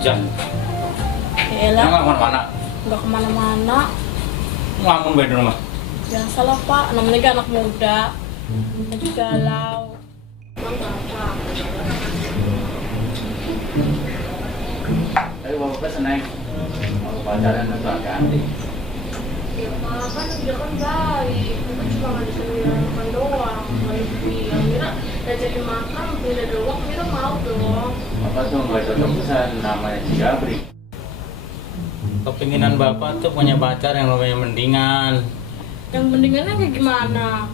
hujan. Yaelah, Nggak kemana-mana. nggak kemana-mana. Ngelamun baik di rumah. Biasalah Pak, namanya kan anak muda. Lagi galau. Tapi bapak seneng. Mau pacaran atau ganti. Ya Pak, kan dia kan baik. Kita cuma nggak disuruh makan doang. Yang Mira udah jadi makan, beda doang. Mira mau dong. Bapak tuh nggak cocok pesan namanya si Gabri. Kepinginan bapak tuh punya pacar yang lumayan mendingan. Yang mendingannya kayak gimana?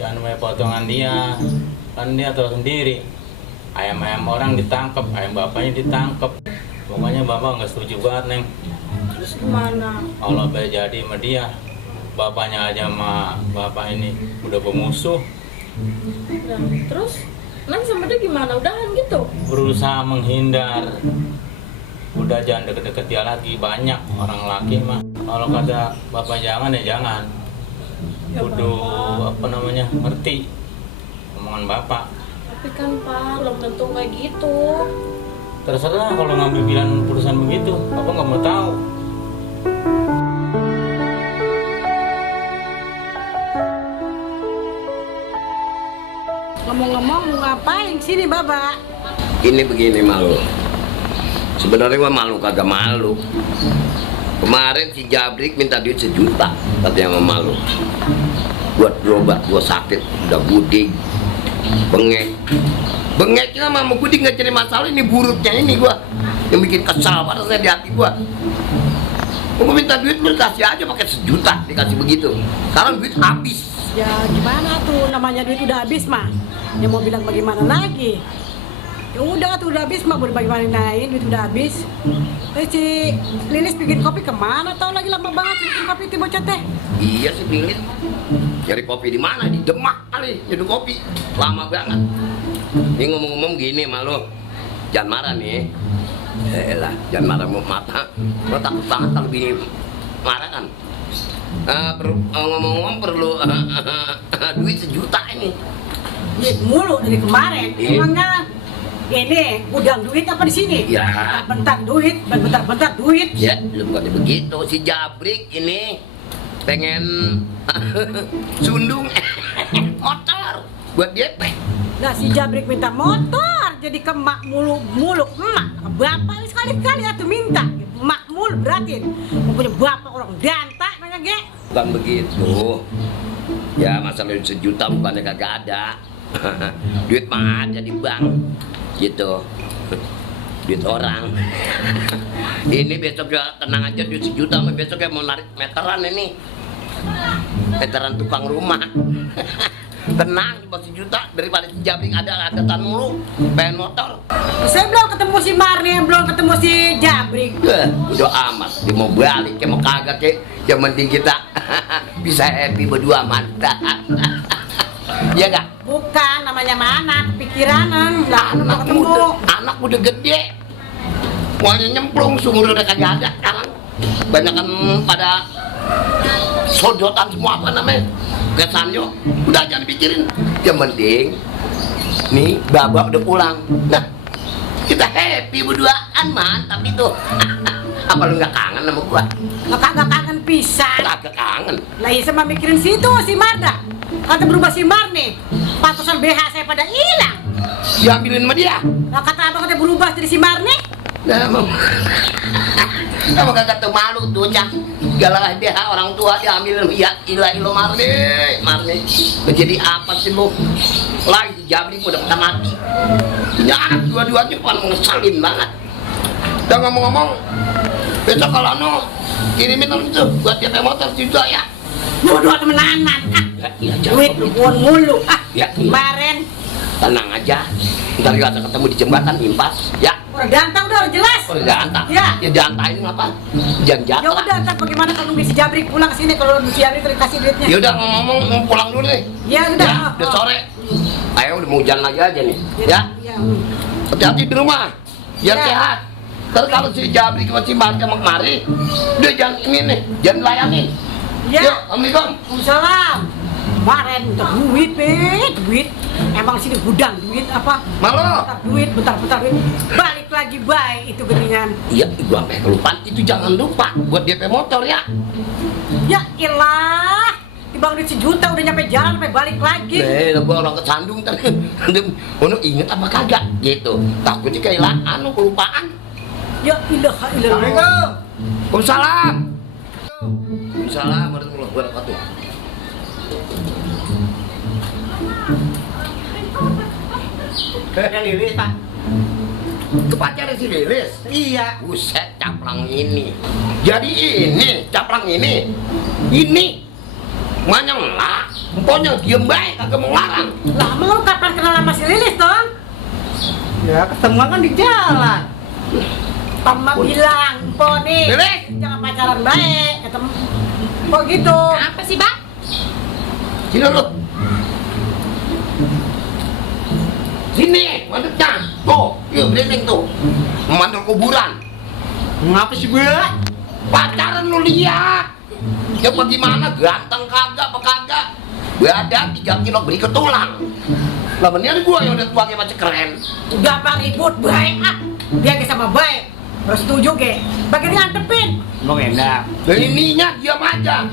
Jangan banyak potongan dia. Kan dia tahu sendiri. Ayam-ayam orang ditangkap, ayam bapaknya ditangkap. Pokoknya bapak nggak setuju banget, Neng. Terus gimana? Kalau jadi sama dia, bapaknya aja sama bapak ini udah bermusuh. Nah, terus Neng sama dia gimana? Udahan gitu? Berusaha menghindar. Udah jangan deket-deket dia lagi, banyak orang laki mah. Kalau kata bapak jangan ya jangan. Ya, Kudu Bapak. ngerti omongan bapak. Tapi kan Pak, belum tentu kayak gitu. Terserah kalau ngambil pilihan putusan begitu, bapak nggak mau tahu. Ngomong-ngomong mau ngapain sini Baba? Ini begini malu. Sebenarnya gua malu kagak malu. Kemarin si Jabrik minta duit 1 juta katanya sama malu. Buat berobat gua sakit, udah gudeg, bengek. Bengeknya sama gudeg nggak jadi masalah, ini buruknya ini gua yang bikin kesal padahal di hati gua. Gua minta duit lu kasih aja pakai 1 juta dikasih begitu. Sekarang duit habis. Ya gimana tuh, namanya duit udah habis mah. Ya mau bilang bagaimana lagi? Ya udah tuh udah habis mah, boleh bagaimanain, duit udah habis. Si Lilis bikin kopi kemana? Tahu lagi lama banget bikin kopi ti bocah teh. Iya sih Lilis. Cari kopi di mana? Di Demak kali nyeduh kopi. Lama banget. Ini ngomong-ngomong gini malu. Jangan marah nih. Elah, jangan marah mau mata. Lo takut banget kalau bini marah kan. Ngomong-ngomong perlu duit 1 juta ini. Duit mulu dari kemarin. Iya. Emangnya ini gudang duit apa di sini? Ya. Bentar duit, bentar duit. Ya, lu bukan begitu. Si Jabrik ini pengen sundung motor buat dia. Nah si Jabrik minta motor, jadi ke emak mulu emak. Bapak sekali-kali atuh minta. Emak mulu berarti mau punya bapak orang dantak nanya ge. Bukan begitu. Ya masalah duit 1 juta bukannya kagak ada. Duit mah ada di bank gitu. Duit orang. Ini besok ya tenang aja, duit 1 juta mah besok ya mau narik meteran ini. Meteran tukang rumah. Tenang, cuma 1 juta daripada si Jabrik ada tan mulu pengen motor. Saya belum ketemu si Marni, belum ketemu si Jabrik. Udah amat, dia mau balik ke mau kagak ke, yang penting kita bisa happy berdua mantap. Iya gak? Bukan, namanya mana, kepikiranan. Lah, mau ketemu. Anak udah gede, semuanya nyemplung, sumur udah kagak ada sekarang. Banyak kan pada sodotan semua apa namanya, kesannya. Udah jangan pikirin, yang penting nih babak udah pulang. Nah, kita happy berduaan mantap itu. Apa lu nggak kangen sama gua? Kagak kangen pisan. Kagak kangen. Lah iya sama mikirin situ si Marda. Kata berubah si Marni, patusan BH saya pada hilang. Diambilin sama dia. Lah kata abang katanya berubah jadi si Marni. Nah, kamu kagak tahu malu tuh cak. Galah dia orang tua diambilin ya ilahi lo Marni. Jadi apa sih lu? Lagi Jabrik udah pada mati. Punya anak dua-duanya paling ngeselin banget. Dan ngomong-ngomong, besok kalau kirimin itu buat dia motor juga ya. Dua-dua temenanan. Ya, Duit lu buang mulu. Ya, Kemarin. tenang aja. Ntar kita ketemu di jembatan impas. Ya. Udah ganteng udah jelas. Oh, diantar. Ya. Ya diantarin ngapa? Jangan Ya jatuh. udah, ntar bagaimana kalau nunggu si Jabrik pulang ke sini, kalau si Jabrik dikasih duitnya. Ya udah ngomong mau pulang dulu nih. Ya udah. Ya, udah sore. Ayo udah mau hujan lagi aja nih. Ya. Ya. Hati-hati di rumah. Biar Ya. sehat. Ntar kalau si Jabrik sama si Marga mau kemari, dia jangan ini nih, jangan layani. Ya. Yuk, Assalamualaikum. Waalaikumsalam. kemarin minta duit, duit. Emang sini gudang duit apa? Malu. Bentar duit. Balik lagi baik itu geningan. Iya, gua sampai kelupaan. Itu jangan lupa buat DP motor ya. Ya ilah, dibang duit sejuta udah nyampe jalan sampai balik lagi. Gua orang kesandung tadi. Ono inget apa kagak gitu. Takutnya kehilangan, kelupaan. Ya ilah. Assalamualaikum. Waalaikumsalam. Waalaikumsalam warahmatullahi wabarakatuh. Yang Lilis, Pak. Itu pacarnya si Lilis? Iya. Buset, caplang ini. Jadi ini, caplang ini. Ini. Manyang lah. Pokoknya diem baik, kagak mau ngarang. Lama lu kapan kenal sama si Lilis dong? Ya ketemuan kan di jalan. Mama bilang, Po nih, Lilis! jangan pacaran baik. Ketemu, kok gitu? Apa sih bang? Sini lu. Sini, mandutnya. Tuh, yuk beliling tuh. Mandul kuburan. Ngapa sih, Mbak? Pacaran lu lihat. Ya bagaimana, ganteng kagak, apa kagak. Badan 3 kilo beri ke tulang. Lah mendingan gua yang udah tuangnya macam keren. Udah apa ribut, baik ah. Dia ke sama baik. Terus setuju ke? Bagian antepin. Bang enak. Dan ininya diam aja.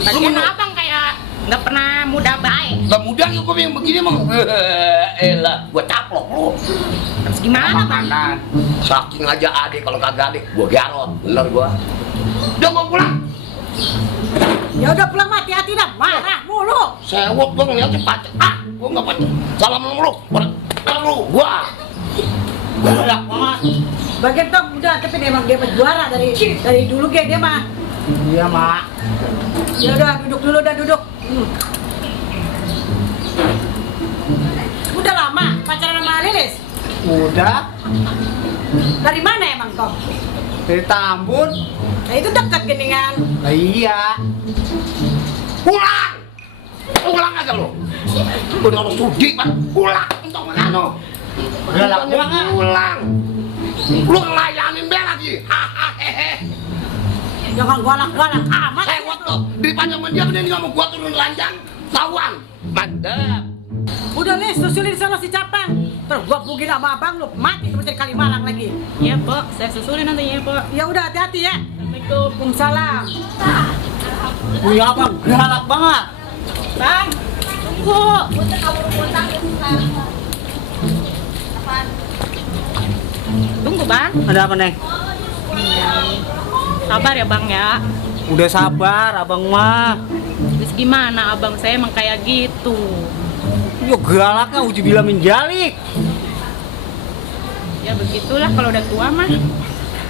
Tapi abang kayak nggak pernah muda baik. Lah mudah ya gua yang begini mah. Elah, gua caplok lu. Terus gimana bang? Makanan. Saking aja adek, kalau kagak adek gua garot. Bener gua. Udah gua pulang. Ya udah pulang, hati-hati dah. Marah mulu. Sewot gua ngeliatnya pacar. Gua nggak pacar. Salam lu. Lu gua. Galak banget. Bagian tuh udah, tapi emang dia juara dari dulu kayak dia mah. Iya, Mak. Ya udah duduk dulu, duduk. Udah lama pacaran sama Lilis? Udah. Dari mana emang kau? Dari Tambun. Nah itu dekat geningan. Lah iya. Pulang. Pulang aja lu. Udah harus sudi, Pak. Pulang untuk mengano. Galak banget. Pulang. Lu ngelayanin dia lagi. Hahaha. Jangan galak-galak amat. Sewot tuh. Di panjang dia bener nggak mau gua turun ranjang. Tawan. Mantap. Udah Lis, susulin sana si Capang. Terus gua bugin sama abang lu, mati terus cari Kalimalang lagi. Iya Pok, saya susulin nantinya Pok. Ya udah hati-hati ya. Assalamualaikum. Waalaikumsalam. Iya, Bang. Galak banget. Bang, tunggu. Tunggu bang. Ada apa, Neng? Sabar ya bang ya. Udah sabar, Abang mah. Terus gimana abang saya emang kayak gitu. Yo galaknya uji bila menjalik. Ya begitulah kalau udah tua mah.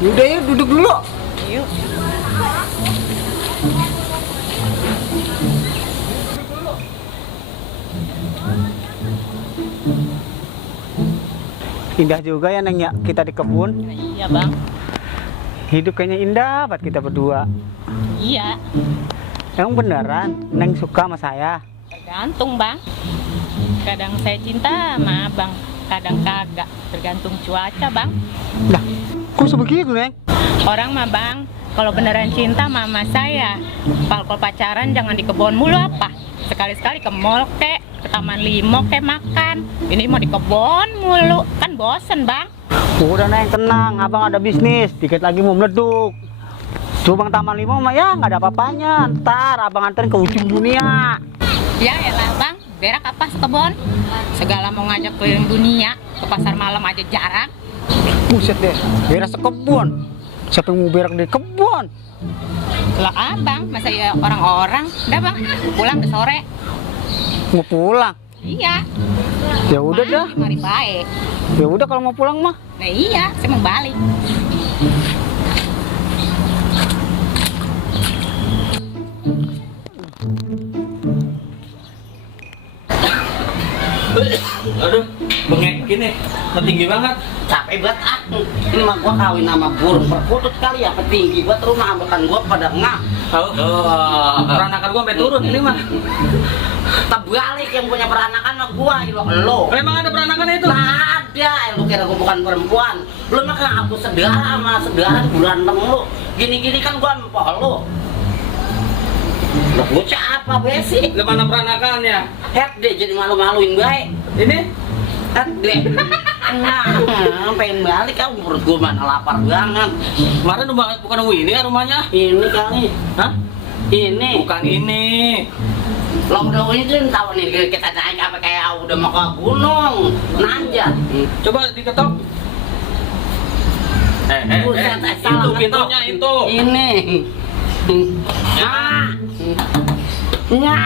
Udah ya duduk dulu. Yuk. Indah juga ya, Neng ya, kita di kebun. Iya bang. Hidup kayaknya indah buat kita berdua. Iya. Emang beneran Neng suka sama saya? Tergantung bang. Kadang saya cinta sama abang, kadang kagak. Tergantung cuaca bang. Nah, kok sebegitu, Neng? Orang mah bang, kalau beneran cinta mama saya, kalau pacaran jangan di kebun mulu apa. Sekali-sekali ke mall kek, ke Taman Limo kek makan. Ini mau di kebun mulu, kan bosen bang. Udah, Neng, tenang, abang ada bisnis, dikit lagi mau meleduk. Cuma Taman Limo mah ya nggak ada apa-apanya. Ntar abang anterin ke ujung dunia. Ya elah bang, berak apa sekebon? Segala mau ngajak keliling dunia, ke pasar malam aja jarang. Buset deh, beres sekebun. Siapa yang mau berak di kebun? Lah abang, masa ya orang-orang? Udah bang, pulang udah sore. Mau pulang? Iya. Ya udah dah. Mari baik. Ya udah kalau mau pulang mah. Nah iya, saya mau balik. Aduh, bengek gini, tinggi banget. Capek banget aku. Ini mah gua kawin sama burung perkutut kali ya, tinggi banget rumah ambekan gua pada ngap. Peranakan gua sampai turun ini mah. Terbalik yang punya peranakan mah gua, lo. Memang ada peranakan itu? Nah, ada, lu kira gua bukan perempuan. Lu mah kan aku sedara sama sedara berantem lu. Gini-gini kan gua empok lu. Lah bocah apa besi? Lu mana peranakannya? Het deh jadi malu-maluin baik. Ini? Het deh. Nah, pengen balik kamu perut gua mana lapar banget. Kemarin bukan ini kan rumahnya? Ini kali. Hah? Ini. Bukan ini. Lo ini tuh tahu nih kita naik apa kayak udah mau ke gunung nanjak. Coba diketok. Buset, salah Itu ngetok. pintunya itu. Ini. Ya. Nya.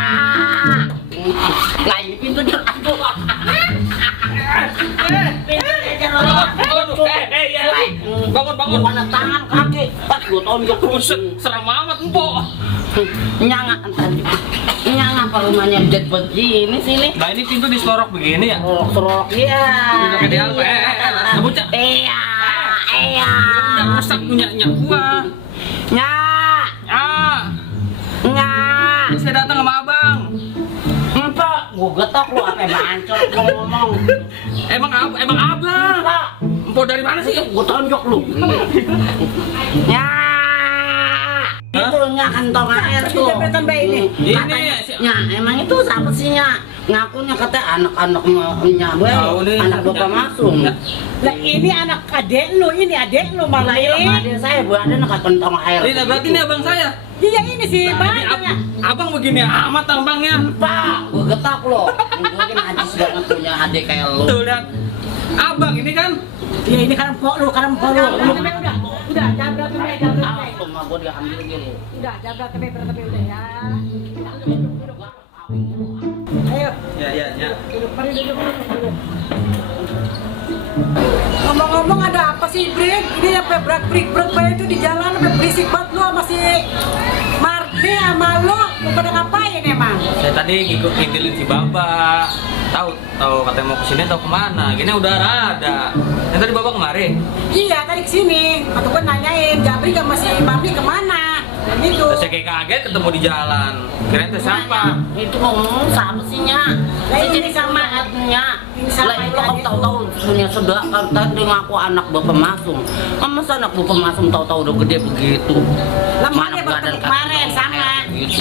Lah ini pintunya aduh. Aduh, ya. Bangun. Mana tangan kaki. Pas gua tonjok Buset, serem amat empok. Nyanga tadi. Nyanga apa rumahnya jet begini sini. Nah ini pintu diselorok begini ya? Serok ya. Udah gede apa? Bocah. Iya. Udah rusak punya gua. Nya. Ah, Nya. saya datang sama abang. Enggak, gua getok lu apa bancol gua ngomong. Emang abang? Enggak. Empok dari mana sih? Gua tonjok lu. Nya. Itu nya kantong air tuh. Jepretan bayi ini. Ini Nya, emang itu siapa sih nya? Ngakunya kata anak-anaknya gue, Tahu nih. anak bapak masuk. Lah ini anak adek lu, ini adek lu malah Lahir ini. sama adik saya, bu ada nak kantong air. ini berarti ini abang saya. Iya ini sih, Nah, ini banyak. abang begini amat abangnya. Pak, gue getak lo. Gue kan najis banget punya adik kayak lo. Tuh lihat. Abang ini kan Iya ini kan empok lu. Udah, jabrak ke bayi, jabrak ke bayi. Aku mah gue diambil gini. Udah, jabrak ke bayi, udah ya. Ayo, ya. duduk. Ngomong-ngomong ada apa sih, Brik? Ini apa brik itu di jalan apa berisik banget lu sama si Mardi sama lu pada ngapain emang? saya tadi ngikut ngintilin si Bapak. Tahu katanya mau kesini atau kemana? Gini udah ada. Yang tadi Bapak kemari. Iya, tadi kesini. Atau kan nanyain, Jabri sama si Mardi kemana? Dan gitu. Terus saya kayak kaget ketemu di jalan. Kirain itu siapa? Itu ngomong sama sih nya. Lah, ini Jadi sama nya. Ini sama Lah itu aja kamu gitu. tahu punya sudah kan tadi ngaku anak bapak masum. Masa anak bapak masum tahu-tahu udah gede begitu. Lah, Mana makanya badan baru kemarin, sama. Gitu.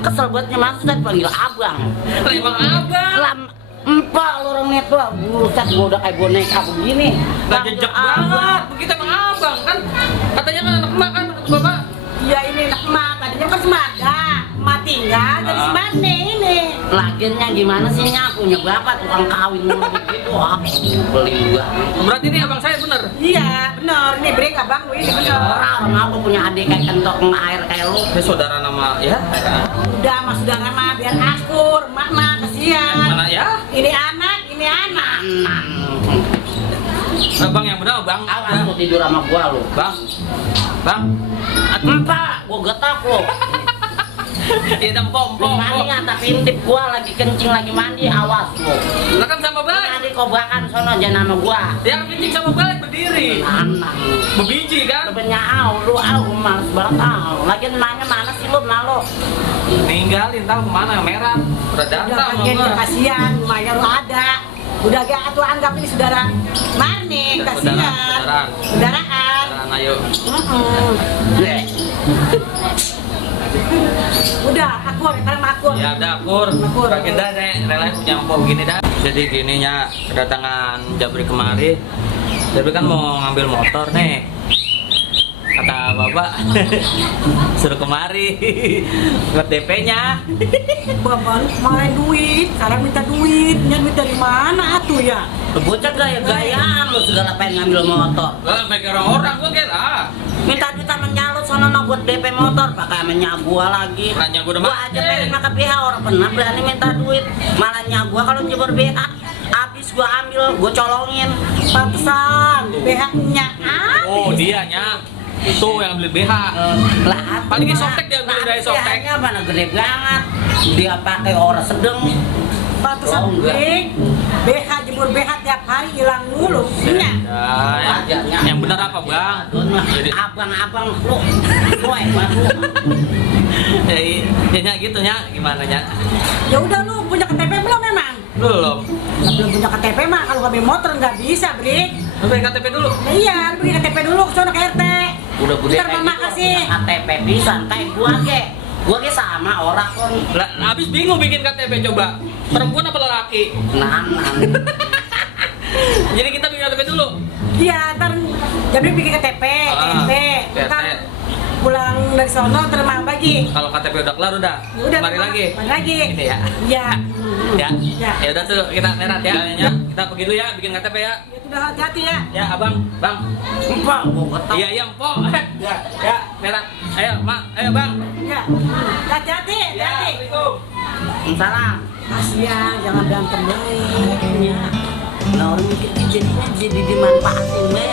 Kesel bangetnya masuk tadi panggil abang. Lah emang abang. Lam empat lu orang net gua, buset gua udah kayak boneka begini. Lah jejak banget. Begitu emang abang kan. Katanya kan anak emak kan Bapak. Iya ini anak emak, tadinya kan semada. Emak tinggal, jadi semane ini. Lagiannya gimana sih nya punya bapak tukang kawin mulu begitu. Beli gua. Berarti ini abang saya bener. Iya, bener. Ini Brik abang lu ini bener. Orang aku punya adik kayak kentong air kayak lu. Ini saudara nama ya. Udah mas saudara mah biar akur, emak mah kasihan. Mana ya? Ini anak. Abang yang bener bang. Awas lu tidur sama gua lu. Bang. Entah, gua getak lu. Iya empok. Mandi tapi intip gua lagi kencing lagi mandi, awas lu. Lah kan sama balik. Nanti kau bahkan sono aja nama gua. Yang kencing sama balik berdiri. Anak lu. Bebiji kan? Sebenarnya lu males banget Lagian emaknya mana sih lu malu? Ninggalin tahu kemana merah. Udah Udah datang bagian sama dia kasihan, emaknya lu ada. Udah gak atuh anggap ini saudara Marni, Udah, kasihan. Saudaraan. Ayo. Udah, akur, sekarang akur. Ya udah akur. Akur. Bagian dah rela punya empok gini dah. Jadi gininya kedatangan Jabri kemari. Jabri kan mau ngambil motor nih. Kata bapak suruh kemari buat DP-nya. Bapak lu kemarin duit, sekarang minta duit. Duit dari mana atuh ya? Lu bocah gaya-gayaan lu segala pengen ngambil motor. Gak pakai orang-orang gua kira. Minta duit sama nyalut sono buat DP motor pakai sama gua lagi. Nanya gua udah Gua aja pengen makan BH orang pernah berani minta duit. Malah gua kalau jebur BH habis gua ambil, gua colongin. Pantesan, BH-nya. Oh dianya. Itu yang beli BH. Lah, Paling softtek dia beli dari softtek. BH-nya mana gede banget. Dia pakai orang sedang. Pantesan Oh, enggak. Brik. BH jebur BH tiap hari hilang mulu. Nya. Yang benar apa bang? Jadi Abang-abang lu, hebat lu. ya gitu nya gimana nya? Ya udah lu punya KTP belum memang? Belum. Nah, belum punya KTP mah kalau ngambil motor nggak bisa, Brik. Lu beli KTP dulu. Nah, iya, lu beli KTP dulu ke sono ke RT. Udah gede Ntar kayak mama gitu, kasih. KTP pisan kayak gua ge. Gua kayak sama orang kon. Lah, habis bingung bikin KTP coba. Perempuan apa lelaki? Nahan. Jadi kita bikin KTP dulu. Iya, ntar Jabrik bikin KTP, ntar pulang dari sono terima bagi. Kalau KTP udah kelar udah. Udah, Mari lagi. Mari lagi. Gitu ya. Iya. Ya. Ya. Ya udah tuh kita merat ya. Kita pergi dulu ya bikin KTP ya. Ya sudah hati-hati ya. Ya, Abang, Bang. Empang, gua ketemu. Iya, iya, Mpok. Ya, merat. Ayo, Mak. Ayo, Bang. Ya. Hati-hati, Ya, hati. Assalamualaikum. Salam. Kasihan, jangan berantem baik. Ya. Nah, orang mikir jadinya jadi dimanfaatin, Be.